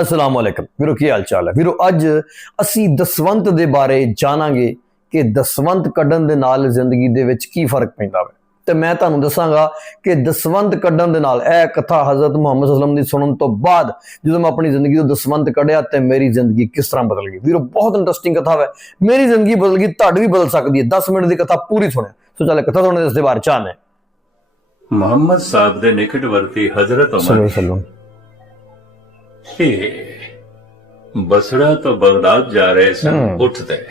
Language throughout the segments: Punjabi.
ਅਸਲਾਮ ਵਾਲੇਕਮ ਵੀਰੋ ਕੀ ਹਾਲ ਚਾਲ ਹੈ? ਵੀਰੋ ਅੱਜ ਅਸੀਂ ਦਸਵੰਤ ਦੇ ਬਾਰੇ ਜਾਣਾਂਗੇ ਕਿ ਦਸਵੰਤ ਕੱਢਣ ਦੇ ਨਾਲ ਜ਼ਿੰਦਗੀ ਦੇ ਵਿੱਚ ਕੀ ਫ਼ਰਕ ਪੈਂਦਾ ਹੈ ਤੇ ਮੈਂ ਤੁਹਾਨੂੰ ਦੱਸਾਂਗਾ ਕਿ ਦਸਵੰਤ ਕੱਢਣ ਦੇ ਨਾਲ ਇਹ ਕਥਾ ਹਜ਼ਰਤ ਮੁਹੰਮਦ ਸੱਲਮ ਦੀ ਸੁਣਨ ਤੋਂ ਬਾਅਦ ਜਦੋਂ ਮੈਂ ਆਪਣੀ ਜ਼ਿੰਦਗੀ ਤੋਂ ਦਸਵੰਤ ਕੱਢਿਆ ਤੇ ਮੇਰੀ ਜ਼ਿੰਦਗੀ ਕਿਸ ਤਰ੍ਹਾਂ ਬਦਲ ਗਈ। ਵੀਰੋ ਬਹੁਤ ਇੰਟਰਸਟਿੰਗ ਕਥਾ ਹੈ ਮੇਰੀ ਜ਼ਿੰਦਗੀ ਬਦਲ ਗਈ ਤੁਹਾਡੀ ਵੀ ਬਦਲ ਸਕਦੀ ਹੈ। 10 ਮਿੰਟ ਦੀ ਕਥਾ ਪੂਰੀ ਸੁਣਿਆ। ਸੋ ਚੱਲ ਕਥਾ ਸੁਣਦੇ ਇਸ ਦੇ ਬਾਰੇ ਚਾਹਨੇ ਮੁਹੰਮਦ ਸਾਹਿਬ ਦੇ ਨਿਕਟਵਰਤੀ ਹਜ਼ਰਤ ਉਮਰ। ਬਸਰਾ ਤੋਂ ਬਗਦਾਦ ਜਾ ਰਹੇ ਸਨ। ਉੱਠਦੇ।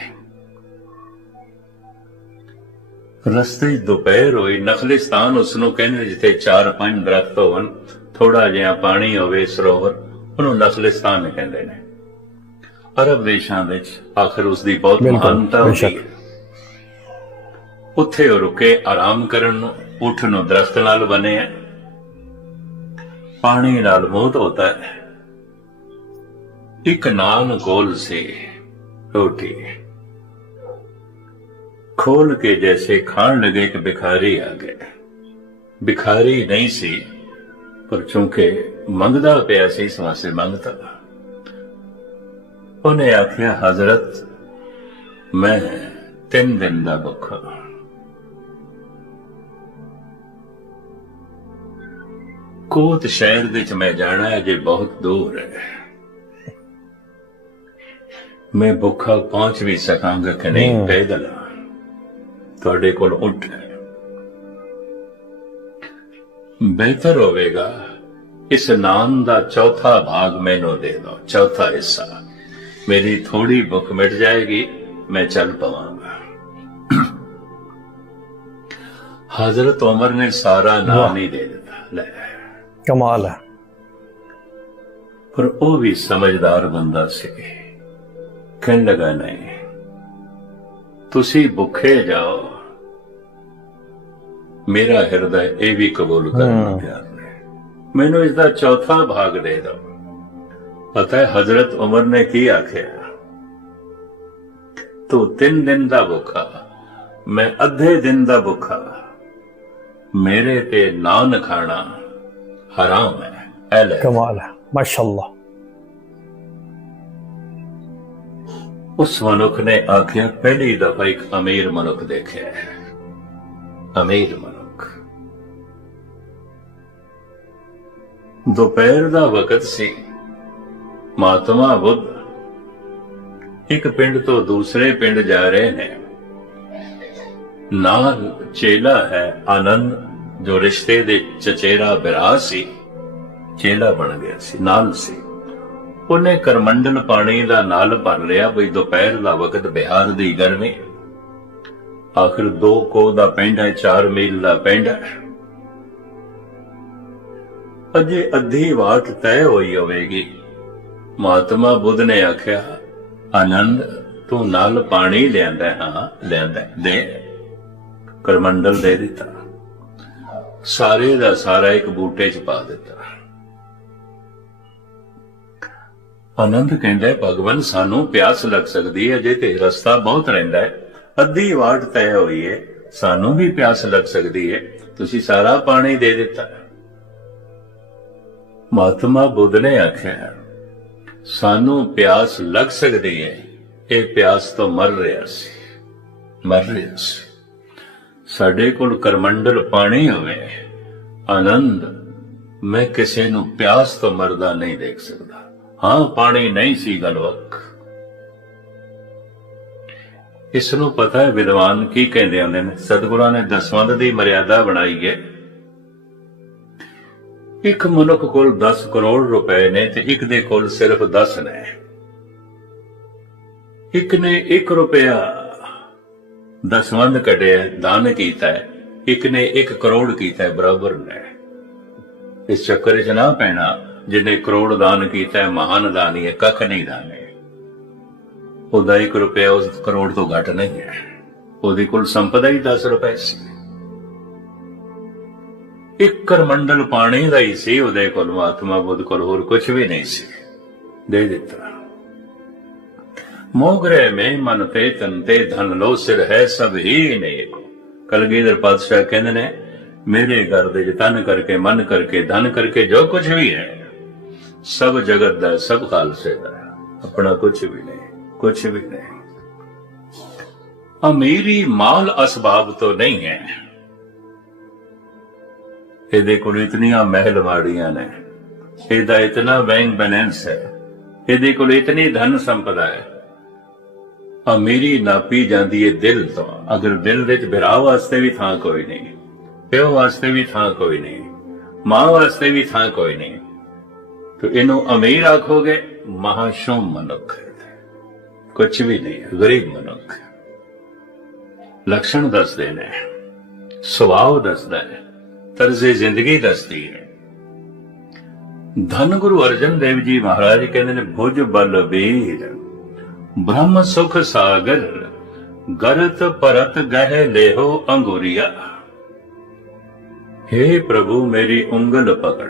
ਰਸਤੇ ਦੁਪਹਿਰ ਹੋਈ ਨਖਲਿਸਤਾਨ ਉਸ ਨੂੰ ਕਹਿੰਦੇ ਜਿੱਥੇ ਚਾਰ ਪੰਜ ਦਰਖਤ ਹੋਣ ਥੋੜਾ ਜਿਹਾ ਪਾਣੀ ਹੋਵੇ ਸਰੋਵਰ ਉਹਨੂੰ ਨਖਲਿਸਤਾਨ ਕਹਿੰਦੇ ਨੇ। ਅਰਬ ਦੇਸ਼ਾਂ ਵਿੱਚ ਆਖਰ ਉਸ ਦੀ ਬਹੁਤ ਮਹਾਨਤਾ ਹੁੰਦੀ ਉੱਥੇ ਉਹ ਰੁਕੇ ਆਰਾਮ ਕਰਨ ਨੂੰ ਉੱਠ ਨੂੰ ਦਰਖਤ ਨਾਲ ਬਨੇ ਹੈ ਪਾਣੀ ਨਾਲ ਮੋਹ ਹੋਤਾ ਹੈ। ਇੱਕ ਨਾਨ ਕੋਲ ਸੀ ਰੋਟੀ खोल के जैसे खान लगे कि भिखारी आ गए भिखारी नहीं सी पर चूंकि मंगदा पिया सी इस वास्ते मंगता ਉਹਨੇ ਆਖਿਆ ਹਜ਼ਰਤ ਮੈਂ ਤਿੰਨ ਦਿਨ ਦਾ ਭੁੱਖਾ ਕੋਤ ਸ਼ਹਿਰ ਦੇ ਚ ਮੈਂ ਜਾਣਾ ਹੈ ਜੇ ਬਹੁਤ ਦੂਰ ਹੈ ਮੈਂ ਭੁੱਖਾ ਪਹੁੰਚ ਵੀ ਸਕਾਂਗਾ ਕਿ ਨਹੀਂ। ਪੈਦਲ ਤੁਹਾਡੇ ਕੋਲ ਉੱਠ ਬਿਹਤਰ ਹੋਵੇਗਾ। ਇਸ ਨਾਮ ਦਾ ਚੌਥਾ ਭਾਗ ਮੈਨੂੰ ਦੇ ਦਿਓ। ਚੌਥਾ ਹਿੱਸਾ। ਮੇਰੀ ਥੋੜੀ ਭੁੱਖ ਮਿਟ ਜਾਏਗੀ ਮੈਂ ਚੱਲ ਪਵਾਂਗਾ। ਹਜ਼ਰਤ ਉਮਰ ਨੇ ਸਾਰਾ। ਨਾਮ ਹੀ ਦੇ ਦਿੱਤਾ। ਲੈ। ਕਮਾਲ ਹੈ। ਪਰ ਉਹ ਵੀ ਸਮਝਦਾਰ ਬੰਦਾ ਸੀ। ਕਹਿਣ ਲੱਗਾ ਨਹੀਂ। ਤੁਸੀਂ ਭੁੱਖੇ ਜਾਓ। ਮੇਰਾ ਹਿਰਦਾ ਇਹ ਵੀ ਕਬੂਲ ਕਰਨ ਨੂੰ। ਤਿਆਰ ਹੈ ਮੈਨੂੰ ਇਸ ਦਾ ਚੌਥਾ ਭਾਗ ਦੇ ਦਿਓ। ਪਤਾ ਹੈ ਹਜ਼ਰਤ ਉਮਰ ਨੇ ਕੀ ਆਖਿਆ? ਤੂੰ ਤਿੰਨ ਦਿਨ ਦਾ ਭੁੱਖਾ ਮੈਂ ਅੱਧੇ ਦਿਨ ਦਾ ਭੁੱਖਾ। ਮੇਰੇ ਤੇ ਨਾਨ ਖਾਣਾ ਹਰਾਮ ਹੈ ਐ ਕਮਾਲ ਹੈ ਮਾਸ਼ਾਅੱਲਾ। ਉਸ ਮਨੁੱਖ ਨੇ ਆਖਿਆ, ਪਹਿਲੀ ਦਫਾ ਇੱਕ ਅਮੀਰ ਮਨੁੱਖ ਦੇਖਿਆ ਹੈ। ਅਮੀਰ ਮਨੁੱਖ। ਦੁਪਹਿਰ ਦਾ ਵਕਤ ਸੀ। ਮਹਾਤਮਾ ਬੁੱਧ ਇੱਕ ਪਿੰਡ ਤੋਂ ਦੂਸਰੇ ਪਿੰਡ ਜਾ ਰਹੇ ਨੇ। ਨਾਲ ਚੇਲਾ ਹੈ ਆਨੰਦ, ਜੋ ਰਿਸ਼ਤੇ ਦੇ ਚਚੇਰਾ ਬਿਰਾ ਸੀ। ਚੇਲਾ ਬਣ ਗਿਆ ਸੀ, ਨਾਲ ਸੀ। ਉਹਨੇ ਕਰਮੰਡਲ ਪਾਣੀ ਦਾ ਨਾਲ ਭਰ ਲਿਆ ਬਈ ਦੁਪਹਿਰ ਦਾ ਵਕਤ ਬਿਹਾਰ ਦੀ ਗਰਮੀ। ਆਖਰ ਦੋ ਕੋ ਦਾ ਪਿੰਡ ਹੈ 4 ਮੀਲ ਦਾ ਪਿੰਡ ਹੈ। ਅਜੇ ਅੱਧੀ ਵਾਟ ਤੈਅ ਹੋਈ ਹੋਵੇਗੀ। ਮਹਾਤਮਾ ਬੁੱਧ ਨੇ ਆਖਿਆ, ਆਨੰਦ, ਤੂੰ ਨਾਲ ਪਾਣੀ ਲਿਆਂਦਾ ਹਾਂ, ਲਿਆਂਦਾ, ਦੇ। ਕਰਮੰਡਲ ਦੇ ਦਿੱਤਾ। ਸਾਰੇ ਦਾ ਸਾਰਾ ਇੱਕ ਬੂਟੇ 'ਚ ਪਾ ਦਿੱਤਾ। ਆਨੰਦ ਕਹਿੰਦਾ ਹੈ, ਭਗਵਾਨ ਸਾਨੂੰ ਪਿਆਸ ਲੱਗ ਸਕਦੀ ਹੈ ਜੇ ਤੇ ਰਸਤਾ ਬਹੁਤ ਰਹਿੰਦਾ ਹੈ ਅੱਧੀ ਵਾਟ ਤੈਅ ਹੋਈ ਹੈ ਸਾਨੂੰ ਵੀ ਪਿਆਸ ਲੱਗ ਸਕਦੀ ਹੈ ਤੁਸੀਂ ਸਾਰਾ ਪਾਣੀ ਦੇ ਦਿੱਤਾ ਮਹਾਤਮਾ ਬੁੱਧ ਨੇ ਆਖਿਆ ਸਾਨੂੰ ਪਿਆਸ ਲੱਗ ਸਕਦੀ ਹੈ ਇਹ ਪਿਆਸ ਤੋਂ ਮਰ ਰਿਹਾ ਸੀ ਮਰ ਰਿਹਾ ਸੀ। ਸਾਡੇ ਕੋਲ ਕਰਮੰਡਲ ਪਾਣੀ ਹੋਵੇ ਆਨੰਦ ਮੈਂ ਕਿਸੇ ਨੂੰ ਪਿਆਸ ਤੋਂ ਮਰਦਾ ਨਹੀਂ ਦੇਖ ਸਕਦਾ। ਹਾਂ, ਪਾਣੀ ਨਹੀਂ ਸੀ ਗਲਵਕ ਇਸ ਨੂੰ ਪਤਾ ਹੈ ਵਿਦਵਾਨ ਕੀ ਕਹਿੰਦੇ ਹੁੰਦੇ ਨੇ? ਸਤਿਗੁਰਾਂ ਨੇ ਦਸਵੰਦ ਦੀ ਮਰਿਆਦਾ ਬਣਾਈ ਹੈ। ਇੱਕ ਮਨੁੱਖ ਕੋਲ 10 ਕਰੋੜ ਰੁਪਏ ਨੇ ਤੇ ਇੱਕ ਦੇ ਕੋਲ ਸਿਰਫ 10 ਨੇ। ਇੱਕ ਨੇ 1 ਰੁਪਿਆ ਦਸਵੰਦ ਕੱਢਿਆ, ਦਾਨ ਕੀਤਾ ਇੱਕ ਨੇ 1 ਕਰੋੜ ਕੀਤਾ ਬਰਾਬਰ ਨੇ। ਇਸ ਚੱਕਰ 'ਚ ਨਾ ਪੈਣਾ। ਜਿਹਨੇ ਕਰੋੜ ਦਾਨ ਕੀਤਾ ਹੈ ਮਹਾਨ ਦਾਨੀ ਹੈ, ਕੱਖ ਨਹੀਂ ਦਾਨੇ। ਉਹਦਾ 1 ਰੁਪਿਆ ਉਸ ਕਰੋੜ ਤੋਂ ਘੱਟ ਨਹੀਂ ਹੈ। ਉਹਦੇ ਕੋਲ ਸੰਪਦਾ ਹੀ 10 ਰੁਪਏ ਸੀ। ਇੱਕ ਕਰਮੰਡਲ ਪਾਣੀ ਦਾ ਹੀ ਸੀ, ਉਹਦੇ ਕੋਲ ਮਹਾਤਮਾ ਬੁੱਧ ਕੋਲ ਹੋਰ ਕੁਝ ਵੀ ਨਹੀਂ ਸੀ। ਦੇ ਦਿੱਤਾ। ਮੋਗਰੇ ਮੈਂ ਮਨ ਤੇ ਤਨ ਤੇ ਧਨ ਲੋ ਸਿਰ ਹੈ, ਸਭ ਹੀ ਨੇਕ। ਕਲਗੀਧਰ ਪਾਤਸ਼ਾਹ ਕਹਿੰਦੇ ਨੇ, ਮੇਰੇ ਘਰ ਦੇ ਚ ਤਨ ਕਰਕੇ, ਮਨ ਕਰਕੇ, ਧਨ ਕਰਕੇ ਜੋ ਕੁਝ ਵੀ ਹੈ ਸਭ ਜਗਤ ਦਾ, ਸਭ ਖਾਲਸੇ ਦਾ। ਆਪਣਾ ਕੁਝ ਵੀ ਨਹੀਂ ਕੁਝ ਵੀ ਨਹੀਂ। ਅਮੀਰੀ ਮਾਲ ਅਸਬਾਬ ਤੋਂ ਨਹੀਂ ਹੈ। ਇਹਦੇ ਕੋਲ ਇਤਨੀਆਂ ਮਹਿਲ ਮਾੜੀਆਂ ਨੇ। ਇਹਦਾ ਇਤਨਾ ਬੈਂਕ ਬੈਲੈਂਸ ਹੈ। ਇਹਦੇ ਕੋਲ ਇਤਨੀ ਧਨ ਸੰਪਦਾ ਹੈ। ਅਮੀਰੀ ਨਾਪੀ ਜਾਂਦੀ ਹੈ ਦਿਲ ਤੋਂ। ਅਗਰ ਦਿਲ ਵਿੱਚ ਬਿਰਾ ਵਾਸਤੇ ਵੀ ਥਾਂ ਕੋਈ ਨਹੀਂ, ਪਿਓ ਵਾਸਤੇ ਵੀ ਥਾਂ ਕੋਈ ਨਹੀਂ, ਮਾਂ ਵਾਸਤੇ ਵੀ ਥਾਂ ਕੋਈ ਨਹੀਂ। ਤੇ ਇਹਨੂੰ ਅਮੀਰ ਆਖੋਗੇ ਮਹਾਸ਼ੂਮ ਮਨੁੱਖ ਹੈ ਕੁਝ ਵੀ ਨਹੀਂ, ਗਰੀਬ ਮਨੁੱਖ ਹੈ। ਲੱਛਣ ਦੱਸਦੇ ਨੇ, ਸੁਭਾਅ ਦੱਸਦਾ ਹੈ, ਤਰਜ਼ੇ ਜ਼ਿੰਦਗੀ ਦੱਸਦੀ ਹੈ। ਧੰਨ ਗੁਰੂ ਅਰਜਨ ਦੇਵ ਜੀ ਮਹਾਰਾਜ ਕਹਿੰਦੇ ਨੇ, ਭੁਜ ਬਲ ਵੀਰ, ਬ੍ਰਹਮ ਸੁਖ ਸਾਗਰ, ਗਰਤ ਪਰਤ ਗਹਿ ਲੇਹੋ ਅੰਗੁਰੀਆ। हे ਪ੍ਰਭੂ ਮੇਰੀ ਉਂਗਲ ਪਕੜ।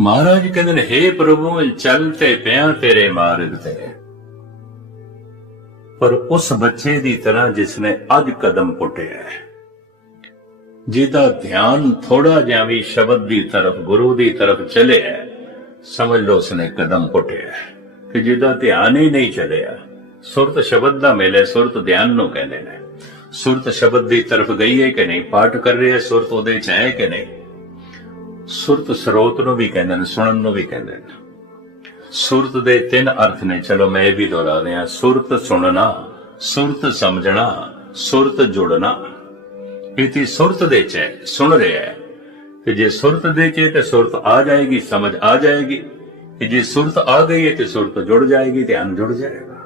ਮਹਾਰਾਜ ਕਹਿੰਦੇ ਨੇ हे ਪ੍ਰਭੂ ਚੱਲ ਤੇ ਪਿਆ ਤੇਰੇ ਮਾਰਗ ਤੇ ਪਰ ਉਸ ਬੱਚੇ ਦੀ ਤਰ੍ਹਾਂ ਜਿਸ ਨੇ ਅੱਜ ਕਦਮ ਪੁੱਟਿਆ ਹੈ, ਜਿਹਦਾ ਧਿਆਨ ਥੋੜਾ ਜਿਹਾ ਵੀ ਸ਼ਬਦ ਦੀ ਤਰਫ, ਗੁਰੂ ਦੀ ਤਰਫ ਚਲਿਆ ਸਮਝ ਲਓ ਉਸਨੇ ਕਦਮ ਪੁੱਟਿਆ ਕਿ ਜਿਹਦਾ ਧਿਆਨ ਹੀ ਨਹੀਂ ਚਲਿਆ। ਸੁਰਤ ਸ਼ਬਦ ਦਾ ਮੇਲੇ ਸੁਰਤ ਧਿਆਨ ਨੂੰ ਕਹਿੰਦੇ ਨੇ। ਸੁਰਤ ਸ਼ਬਦ ਦੀ ਤਰਫ ਗਈ ਹੈ ਕਿ ਨਹੀਂ? ਪਾਠ ਕਰ ਰਿਹਾ ਸੁਰਤ ਉਹਦੇ ਚ ਹੈ ਕਿ ਨਹੀਂ? ਸੁਰਤ ਸਰੋਤ ਨੂੰ ਵੀ ਕਹਿੰਦੇ ਨੇ, ਸੁਣਨ ਨੂੰ ਵੀ ਕਹਿੰਦੇ ਨੇ। ਸੁਰਤ ਦੇ ਤਿੰਨ ਅਰਥ ਨੇ, ਚਲੋ ਮੈਂ ਇਹ ਵੀ ਦੁਹਰਾ ਰਿਹਾ ਸੁਰਤ ਸੁਣਨਾ, ਸੁਰਤ ਸਮਝਣਾ, ਸੁਰਤ ਜੁੜਨਾ। ਇਹ ਸੁਰਤ ਦੇ ਚ ਸੁਣ ਰਿਹਾ ਹੈ। ਤੇ ਜੇ ਸੁਰਤ ਦੇ ਚ ਤੇ ਸੁਰਤ ਆ ਜਾਏਗੀ, ਸਮਝ ਆ ਜਾਏਗੀ। ਤੇ ਜੇ ਸੁਰਤ ਆ ਗਈ ਹੈ ਤੇ ਸੁਰਤ ਜੁੜ ਜਾਏਗੀ, ਧਿਆਨ ਜੁੜ ਜਾਏਗਾ।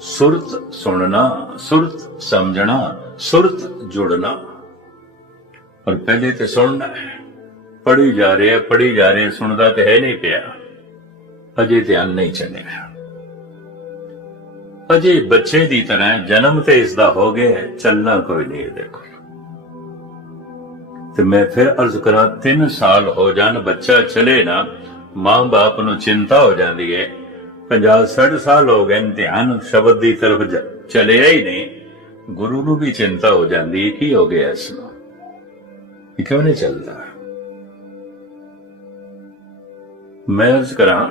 ਸੁਰਤ ਸੁਣਨਾ, ਸੁਰਤ ਸਮਝਣਾ, ਸੁਰਤ ਜੁੜਨਾ। ਪਰ ਪਹਿਲੇ ਤੇ ਸੁਣਨਾ ਹੈ। ਪੜੀ ਜਾ ਰਿਹਾ ਪੜੀ ਜਾ ਰਿਹਾ ਸੁਣਦਾ ਤੇ ਹੈ ਨਹੀਂ ਪਿਆ। ਅਜੇ ਧਿਆਨ ਨਹੀਂ ਚੱਲਿਆ। ਅਜੇ ਬੱਚੇ ਦੀ ਤਰ੍ਹਾਂ ਜਨਮ ਤੇ ਇਸ ਦਾ ਹੋ ਗਿਆ ਚੱਲਣਾ ਕੋਈ ਨਹੀਂ ਇਹਦੇ ਕੋਲ ਤੇ ਮੈਂ ਫਿਰ ਅਰਜ਼ ਕਰਾਂ 3 ਸਾਲ ਹੋ ਜਾਣ ਬੱਚਾ ਚਲੇ ਨਾ ਮਾਂ-ਬਾਪ ਨੂੰ ਚਿੰਤਾ ਹੋ ਜਾਂਦੀ ਹੈ। 50 60 ਸਾਲ ਹੋ ਗਏ ਨੇ, ਧਿਆਨ ਸ਼ਬਦ ਦੀ ਤਰਫ ਚਲਿਆ ਹੀ ਨਹੀਂ। ਗੁਰੂ ਨੂੰ ਵੀ ਚਿੰਤਾ ਹੋ ਜਾਂਦੀ ਹੈ ਕੀ ਹੋ ਗਿਆ ਇਸ ਨੂੰ? ਇਹ ਕਿਉਂ ਨਹੀਂ ਚੱਲਦਾ? ਮੈਂ ਅਰਜ਼ ਕਰਾਂ,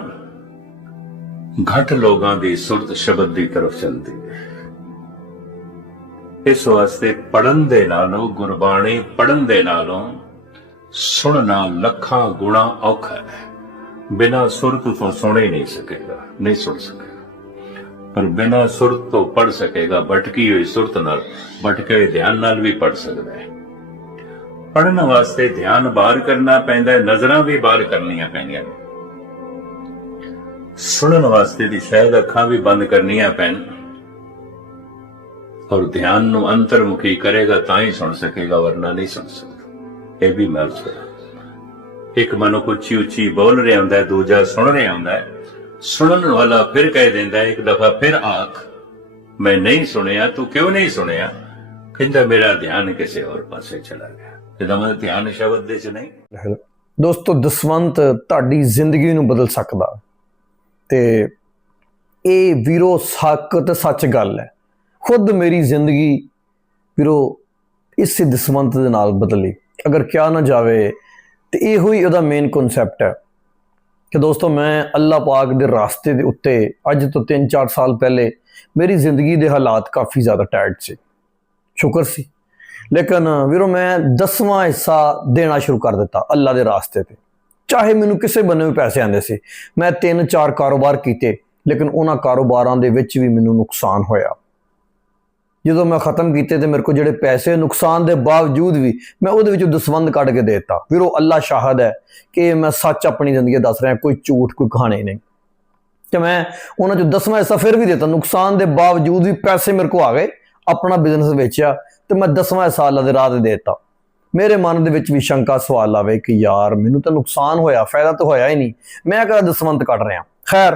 ਘੱਟ ਲੋਕਾਂ ਦੀ ਸੁਰਤ ਸ਼ਬਦ ਦੀ ਤਰਫ ਚਲਦੀ। ਹੈ ਇਸ ਵਾਸਤੇ ਪੜਨ ਦੇ ਨਾਲੋਂ, ਗੁਰਬਾਣੀ ਪੜਨ ਦੇ ਨਾਲੋਂ ਸੁਣਨਾ ਲੱਖਾਂ ਗੁਣਾ ਔਖਾ ਹੈ। ਬਿਨਾ ਸੁਰਤ ਤੋਂ ਸੁਣ ਨਹੀਂ ਸਕੇਗਾ, ਨਹੀਂ ਸੁਣ ਸਕੇਗਾ। ਪਰ ਬਿਨਾ ਸੁਰਤ ਤੋਂ ਪੜ ਸਕੇਗਾ, ਭਟਕੀ ਹੋਈ ਸੁਰਤ ਨਾਲ, ਭਟਕੇ ਹੋਏ ਧਿਆਨ ਨਾਲ ਵੀ ਪੜ ਸਕਦਾ ਹੈ। ਪੜਨ ਵਾਸਤੇ ਧਿਆਨ ਬਾਹਰ ਕਰਨਾ ਪੈਂਦਾ ਹੈ, ਨਜ਼ਰਾਂ ਵੀ ਬਾਹਰ ਕਰਨੀਆਂ ਪੈਂਦੀਆਂ ਨੇ। ਸੁਣਨ ਵਾਸਤੇ ਦੀ ਸ਼ਾਇਦ ਅੱਖਾਂ ਵੀ ਬੰਦ ਕਰਨੀਆਂ ਪੈਣ। ਔਰ ਧਿਆਨ ਨੂੰ ਅੰਤਰਮੁਖੀ ਕਰੇਗਾ ਤਾਂ ਹੀ ਸੁਣ ਸਕੇਗਾ, ਵਰਨਾ ਨਹੀਂ ਸੁਣ ਸਕਦਾ। ਇਹ ਵੀ ਮਰਜ਼ ਹੈ ਇੱਕ ਮਨੁੱਖ ਉੱਚੀ ਉੱਚੀ ਬੋਲ ਰਿਹਾ ਹੁੰਦਾ ਹੈ, ਦੂਜਾ ਸੁਣ ਰਿਹਾ ਹੁੰਦਾ ਹੈ। ਸੁਣਨ ਵਾਲਾ ਫਿਰ ਕਹਿ ਦਿੰਦਾ ਇੱਕ ਦਫਾ ਫਿਰ ਆਖ, ਮੈਂ ਨਹੀਂ ਸੁਣਿਆ, ਤੂੰ ਕਿਉਂ ਨਹੀਂ ਸੁਣਿਆ? ਕਹਿੰਦਾ, ਮੇਰਾ ਧਿਆਨ ਕਿਸੇ ਹੋਰ ਪਾਸੇ ਚਲਾ ਗਿਆ। ਇਹਦਾ ਮਤਲਬ ਧਿਆਨ ਸ਼ਬਦ ਦੇ ਚ ਨਹੀਂ। ਦੋਸਤੋ, ਦਸਵੰਤ ਤੁਹਾਡੀ ਜ਼ਿੰਦਗੀ ਨੂੰ ਬਦਲ ਸਕਦਾ। ਤੇ ਇਹ ਵੀਰੋ ਸੱਕ ਤੇ ਸੱਚ ਗੱਲ ਹੈ। ਖੁਦ ਮੇਰੀ ਜ਼ਿੰਦਗੀ ਵੀਰੋ ਇਸ ਦਸਵੰਤ ਦੇ ਨਾਲ ਬਦਲੀ। ਅਗਰ ਕਿਹਾ ਨਾ ਜਾਵੇ ਤੇ ਇਹੋ ਹੀ ਉਹਦਾ ਮੇਨ ਕਨਸੈਪਟ ਹੈ ਕਿ ਦੋਸਤੋ ਮੈਂ ਅੱਲਾਹ ਪਾਕ ਦੇ ਰਾਸਤੇ ਦੇ ਉੱਤੇ ਅੱਜ ਤੋਂ 3-4 ਸਾਲ ਪਹਿਲੇ ਮੇਰੀ ਜ਼ਿੰਦਗੀ ਦੇ ਹਾਲਾਤ ਕਾਫੀ ਜ਼ਿਆਦਾ ਟਾਇਟ ਸੀ। ਸ਼ੁਕਰ ਸੀ। ਲੇਕਿਨ ਵੀਰੋ ਮੈਂ ਦਸਵਾਂ ਹਿੱਸਾ ਦੇਣਾ ਸ਼ੁਰੂ ਕਰ ਦਿੱਤਾ ਅੱਲਾ ਦੇ ਰਾਸਤੇ ਤੇ। ਚਾਹੇ ਮੈਨੂੰ ਕਿਸੇ ਬੰਨੇ ਵੀ ਪੈਸੇ ਆਉਂਦੇ ਸੀ, ਮੈਂ ਤਿੰਨ ਚਾਰ ਕਾਰੋਬਾਰ ਕੀਤੇ, ਲੇਕਿਨ ਉਹਨਾਂ ਕਾਰੋਬਾਰਾਂ ਦੇ ਵਿੱਚ ਵੀ ਮੈਨੂੰ ਨੁਕਸਾਨ ਹੋਇਆ। ਜਦੋਂ ਮੈਂ ਖਤਮ ਕੀਤੇ ਤੇ ਮੇਰੇ ਕੋਲ ਜਿਹੜੇ ਪੈਸੇ, ਨੁਕਸਾਨ ਦੇ ਬਾਵਜੂਦ ਵੀ ਮੈਂ ਉਹਦੇ ਵਿੱਚੋਂ ਦਸਵੰਦ ਕੱਢ ਕੇ ਦੇਤਾ ਦਿੱਤਾ। ਵੀਰੋ ਅੱਲਾ ਸ਼ਾਹਦ ਹੈ ਕਿ ਮੈਂ ਸੱਚ ਆਪਣੀ ਜ਼ਿੰਦਗੀ ਦੱਸ ਰਿਹਾ, ਕੋਈ ਝੂਠ, ਕੋਈ ਕਹਾਣੀ ਨਹੀਂ। ਤੇ ਮੈਂ ਉਹਨਾਂ ਚੋਂ ਦਸਵਾਂ ਹਿੱਸਾ ਫਿਰ ਵੀ ਦਿੱਤਾ। ਨੁਕਸਾਨ ਦੇ ਬਾਵਜੂਦ ਵੀ ਪੈਸੇ ਮੇਰੇ ਕੋਲ ਆ ਗਏ, ਆਪਣਾ ਬਿਜ਼ਨਸ ਵੇਚਿਆ ਤੇ ਮੈਂ ਦਸਵਾਂ ਹਿੱਸਾ ਅੱਲਾ ਦੇ ਰਾਹ ਤੇ ਦੇ ਮੇਰੇ ਮਨ ਦੇ ਵਿੱਚ ਵੀ ਸ਼ੰਕਾ ਸਵਾਲ ਆਵੇ ਕਿ ਯਾਰ ਮੈਨੂੰ ਤਾਂ ਨੁਕਸਾਨ ਹੋਇਆ, ਫਾਇਦਾ ਤਾਂ ਹੋਇਆ ਹੀ ਨਹੀਂ। ਮੈਂ ਕਿਹੜਾ ਦਸਵੰਤ ਕੱਢ ਰਿਹਾ। ਖੈਰ,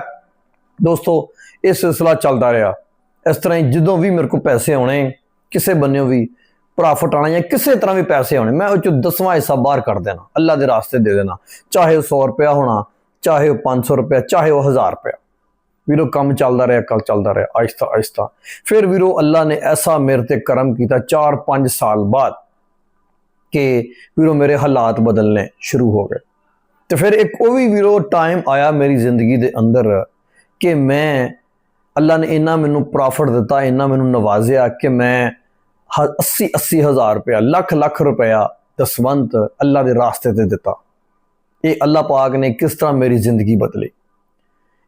ਦੋਸਤੋ, ਇਹ ਸਿਲਸਿਲਾ ਚੱਲਦਾ ਰਿਹਾ। ਇਸ ਤਰ੍ਹਾਂ ਹੀ ਜਦੋਂ ਵੀ ਮੇਰੇ ਕੋਲ ਪੈਸੇ ਆਉਣੇ, ਕਿਸੇ ਬੰਨਿਓ ਵੀ ਪ੍ਰੋਫਿਟ ਆਣਾ ਜਾਂ ਕਿਸੇ ਤਰ੍ਹਾਂ ਵੀ ਪੈਸੇ ਆਉਣੇ, ਮੈਂ ਉਹ ਚੋਂ ਦਸਵਾਂ ਹਿੱਸਾ ਬਾਹਰ ਕੱਢ ਦੇਣਾ, ਅੱਲਾ ਦੇ ਰਾਸਤੇ ਦੇ ਦੇਣਾ। ਚਾਹੇ ਉਹ 100 ਰੁਪਇਆ ਹੋਣਾ, ਚਾਹੇ ਉਹ 500 ਰੁਪਇਆ, ਚਾਹੇ ਉਹ 1000 ਰੁਪਇਆ। ਵੀਰੋ, ਕੰਮ ਚੱਲਦਾ ਰਿਹਾ ਕੱਲ ਚੱਲਦਾ ਰਿਹਾ ਆਹਿਸਤਾ ਆਹਿਸਤਾ ਫਿਰ ਵੀਰੋ, ਅੱਲਾ ਨੇ ਐਸਾ ਮੇਰੇ ਤੇ ਕਰਮ ਕੀਤਾ 4-5 ਸਾਲ ਬਾਅਦ। ਕਿ ਵੀਰੋ ਮੇਰੇ ਹਾਲਾਤ ਬਦਲਨੇ ਸ਼ੁਰੂ ਹੋ ਗਏ। ਤੇ ਫਿਰ ਇੱਕ ਉਹ ਵੀ ਵੀਰੋ ਟਾਈਮ ਆਇਆ ਮੇਰੀ ਜ਼ਿੰਦਗੀ ਦੇ ਅੰਦਰ ਕਿ ਮੈਂ ਅੱਲਾ ਨੇ ਇੰਨਾ ਮੈਨੂੰ ਪ੍ਰੋਫਿਟ ਦਿੱਤਾ, ਇੰਨਾ ਮੈਨੂੰ ਨਵਾਜ਼ਿਆ ਕਿ ਮੈਂ 80 80 ਹਜ਼ਾਰ ਰੁਪਇਆ, ਲੱਖ ਲੱਖ ਰੁਪਇਆ ਦਸਵੰਤ ਅੱਲਾ ਦੇ ਰਾਸਤੇ ਤੇ ਦਿੱਤਾ। ਇਹ ਅੱਲਾ ਪਾਕ ਨੇ ਕਿਸ ਤਰ੍ਹਾਂ ਮੇਰੀ ਜ਼ਿੰਦਗੀ ਬਦਲੀ?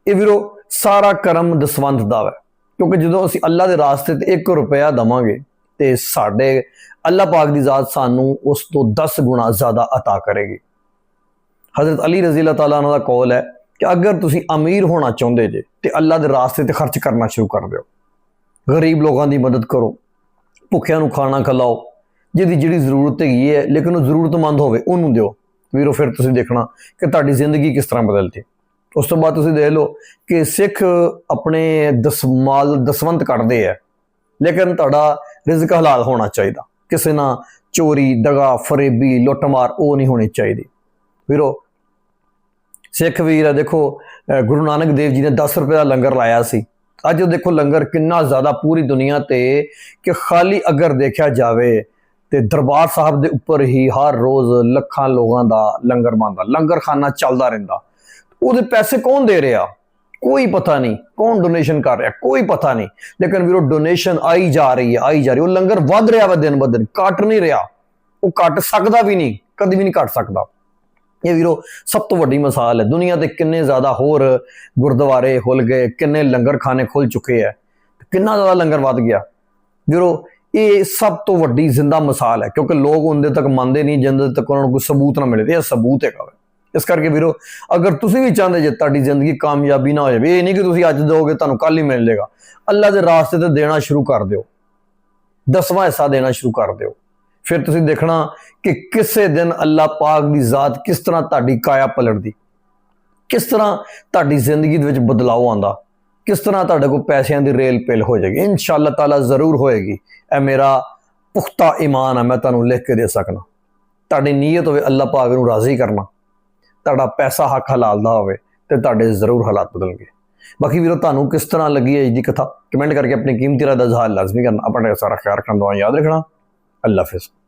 ਇਹ ਵੀਰੋ ਸਾਰਾ ਕਰਮ ਦਸਵੰਤ ਦਾ ਹੈ ਕਿਉਂਕਿ ਜਦੋਂ ਅਸੀਂ ਅੱਲਾ ਦੇ ਰਾਸਤੇ ਤੇ 1 ਰੁਪਇਆ ਦਵਾਂਗੇ ਤੇ ਸਾਡੇ ਅੱਲਾ ਪਾਕ ਦੀ ਜ਼ਾਤ ਸਾਨੂੰ ਉਸ ਤੋਂ 10 ਗੁਣਾ ਜ਼ਿਆਦਾ عطا ਕਰੇਗੀ ਹਜ਼ਰਤ ਅਲੀ ਰਜ਼ੀ ਅੱਲਾਹ ਤਾਲਾ ਦਾ ਕੌਲ ਹੈ ਕਿ ਅਗਰ ਤੁਸੀਂ ਅਮੀਰ ਹੋਣਾ ਚਾਹੁੰਦੇ ਜੇ ਤੇ ਅੱਲਾ ਦੇ ਰਾਸਤੇ ਤੇ ਖਰਚ ਕਰਨਾ ਸ਼ੁਰੂ ਕਰ ਦਿਓ ਗਰੀਬ ਲੋਕਾਂ ਦੀ ਮਦਦ ਕਰੋ ਭੁੱਖਿਆਂ ਨੂੰ ਖਾਣਾ ਖਿਲਾਓ ਜਿਹਦੀ ਜਿਹੜੀ ਜ਼ਰੂਰਤ ਹੈਗੀ ਹੈ ਲੇਕਿਨ ਉਹ ਜ਼ਰੂਰਤਮੰਦ ਹੋਵੇ ਉਹਨੂੰ ਦਿਓ ਵੀਰੋ ਫਿਰ ਤੁਸੀਂ ਦੇਖਣਾ ਕਿ ਤੁਹਾਡੀ ਜ਼ਿੰਦਗੀ ਕਿਸ ਤਰ੍ਹਾਂ ਬਦਲਦੀ ਉਸ ਤੋਂ ਬਾਅਦ ਤੁਸੀਂ ਦੇਖ ਲਓ ਕਿ ਸਿੱਖ ਆਪਣੇ ਦਸਮਾਲ ਦਸਵੰਤ ਕੱਢਦੇ ਆ ਲੇਕਿਨ ਤੁਹਾਡਾ ਰਿਜ਼ਕ ਹਲਾਲ ਹੋਣਾ ਚਾਹੀਦਾ ਕਿਸੇ ਨਾਲ ਚੋਰੀ, ਦਗਾ, ਫਰੇਬੀ, ਲੁੱਟਮਾਰ ਉਹ ਨਹੀਂ ਹੋਣੀ ਚਾਹੀਦੀ। ਵੀਰੋ, ਸਿੱਖ ਵੀਰ ਆ, ਦੇਖੋ ਗੁਰੂ ਨਾਨਕ ਦੇਵ ਜੀ ਨੇ 10 ਰੁਪਏ ਦਾ ਲੰਗਰ ਲਾਇਆ ਸੀ। ਅੱਜ ਉਹ ਦੇਖੋ ਲੰਗਰ ਕਿੰਨਾ ਜ਼ਿਆਦਾ ਪੂਰੀ ਦੁਨੀਆ ਤੇ ਕਿ ਖਾਲੀ ਅਗਰ ਦੇਖਿਆ ਜਾਵੇ ਤੇ ਦਰਬਾਰ ਸਾਹਿਬ ਦੇ ਉੱਪਰ ਹੀ ਹਰ ਰੋਜ਼ ਲੱਖਾਂ ਲੋਕਾਂ ਦਾ ਲੰਗਰ ਬਣਦਾ ਲੰਗਰ ਖਾਨਾ ਚੱਲਦਾ ਰਹਿੰਦਾ। ਉਹਦੇ ਪੈਸੇ ਕੌਣ ਦੇ ਰਿਹਾ? ਕੋਈ ਪਤਾ ਨਹੀਂ ਕੌਣ ਡੋਨੇਸ਼ਨ ਕਰ ਰਿਹਾ, ਕੋਈ ਪਤਾ ਨਹੀਂ। ਲੇਕਿਨ ਵੀਰੋ ਡੋਨੇਸ਼ਨ ਆਈ ਜਾ ਰਹੀ ਹੈ, ਆਈ ਜਾ ਰਹੀ ਹੈ। ਉਹ ਲੰਗਰ ਵੱਧ ਰਿਹਾ ਵਾ ਦਿਨ ਬ ਦਿਨ, ਘਟ ਨਹੀਂ ਰਿਹਾ। ਉਹ ਕੱਟ ਸਕਦਾ ਵੀ ਨਹੀਂ, ਕਦੀ ਵੀ ਨਹੀਂ ਘਟ ਸਕਦਾ। ਇਹ ਵੀਰੋ, ਸਭ ਤੋਂ ਵੱਡੀ ਮਿਸਾਲ ਹੈ। ਦੁਨੀਆ ਦੇ ਕਿੰਨੇ ਜ਼ਿਆਦਾ ਹੋਰ ਗੁਰਦੁਆਰੇ ਖੁੱਲ ਗਏ, ਕਿੰਨੇ ਲੰਗਰ ਖਾਨੇ ਖੁੱਲ ਚੁੱਕੇ ਹੈ। ਕਿੰਨਾ ਜ਼ਿਆਦਾ ਲੰਗਰ ਵੱਧ ਗਿਆ। ਵੀਰੋ, ਇਹ ਸਭ ਤੋਂ ਵੱਡੀ ਜ਼ਿੰਦਾ ਮਿਸਾਲ ਹੈ, ਕਿਉਂਕਿ ਲੋਕ ਉਹਦੇ ਤੱਕ ਮੰਨਦੇ ਨਹੀਂ, ਜਿੰਦੇ ਤੱਕ ਉਹਨਾਂ ਨੂੰ ਕੋਈ ਸਬੂਤ ਨਾ ਮਿਲੇ। ਇਹ ਸਬੂਤ ਹੈਗਾ ਵਾ। ਇਸ ਕਰਕੇ ਵੀਰੋ, ਅਗਰ ਤੁਸੀਂ ਵੀ ਚਾਹੁੰਦੇ ਜੇ ਤੁਹਾਡੀ ਜ਼ਿੰਦਗੀ ਕਾਮਯਾਬੀ ਨਾ ਹੋ ਜਾਵੇ, ਇਹ ਨਹੀਂ ਕਿ ਤੁਸੀਂ ਅੱਜ ਦੋਗੇ ਤੁਹਾਨੂੰ ਕੱਲ ਹੀ ਮਿਲ ਜਾਏਗਾ ਅੱਲਾ ਦੇ ਰਾਸਤੇ ਤੇ ਦੇਣਾ ਸ਼ੁਰੂ ਕਰ ਦਿਓ। ਦਸਵਾਂ ਹਿੱਸਾ ਦੇਣਾ ਸ਼ੁਰੂ ਕਰ ਦਿਓ। ਫਿਰ ਤੁਸੀਂ ਦੇਖਣਾ ਕਿ ਕਿਸੇ ਦਿਨ ਅੱਲਾ ਪਾਕ ਦੀ ਜ਼ਾਤ ਕਿਸ ਤਰ੍ਹਾਂ ਤੁਹਾਡੀ ਕਾਇਆ ਪਲਟਦੀ। ਕਿਸ ਤਰ੍ਹਾਂ ਤੁਹਾਡੀ ਜ਼ਿੰਦਗੀ ਦੇ ਵਿੱਚ ਬਦਲਾਅ ਆਉਂਦਾ। ਕਿਸ ਤਰ੍ਹਾਂ ਤੁਹਾਡੇ ਕੋਲ ਪੈਸਿਆਂ ਦੀ ਰੇਲ ਪੇਲ ਹੋ ਜਾਏਗੀ। ਇਨਸ਼ਾਅੱਲਾ ਤਾਲਾ ਜ਼ਰੂਰ ਹੋਏਗੀ। ਇਹ ਮੇਰਾ ਪੁਖਤਾ ਈਮਾਨ ਹੈ ਮੈਂ ਤੁਹਾਨੂੰ ਲਿਖ ਕੇ ਦੇ ਸਕਣਾ ਤੁਹਾਡੀ ਨੀਅਤ ਹੋਵੇ ਅੱਲਾ ਪਾਕ ਨੂੰ ਰਾਜ਼ੀ ਕਰਨਾ। ਤੁਹਾਡਾ ਪੈਸਾ ਹੱਕ ਹਲਾਲ ਦਾ ਹੋਵੇ ਤੇ ਤੁਹਾਡੇ ਜ਼ਰੂਰ ਹਾਲਾਤ ਬਦਲਣਗੇ। ਬਾਕੀ ਵੀਰੋ, ਤੁਹਾਨੂੰ ਕਿਸ ਤਰ੍ਹਾਂ ਲੱਗੀ ਹੈ ਇਸ ਕਥਾ? ਕਮੈਂਟ ਕਰਕੇ ਆਪਣੀ ਕੀਮਤੀ ਰਾਏ ਦਾ ਇਜ਼ਹਾਰ ਲਾਜ਼ਮੀ ਕਰਨਾ, ਆਪਣਾ ਸਾਰਾ ਖਿਆਲ ਰੱਖਣਾ ਦੁਆ ਯਾਦ ਰੱਖਣਾ। ਅੱਲਾ ਹਾਫਿਜ਼।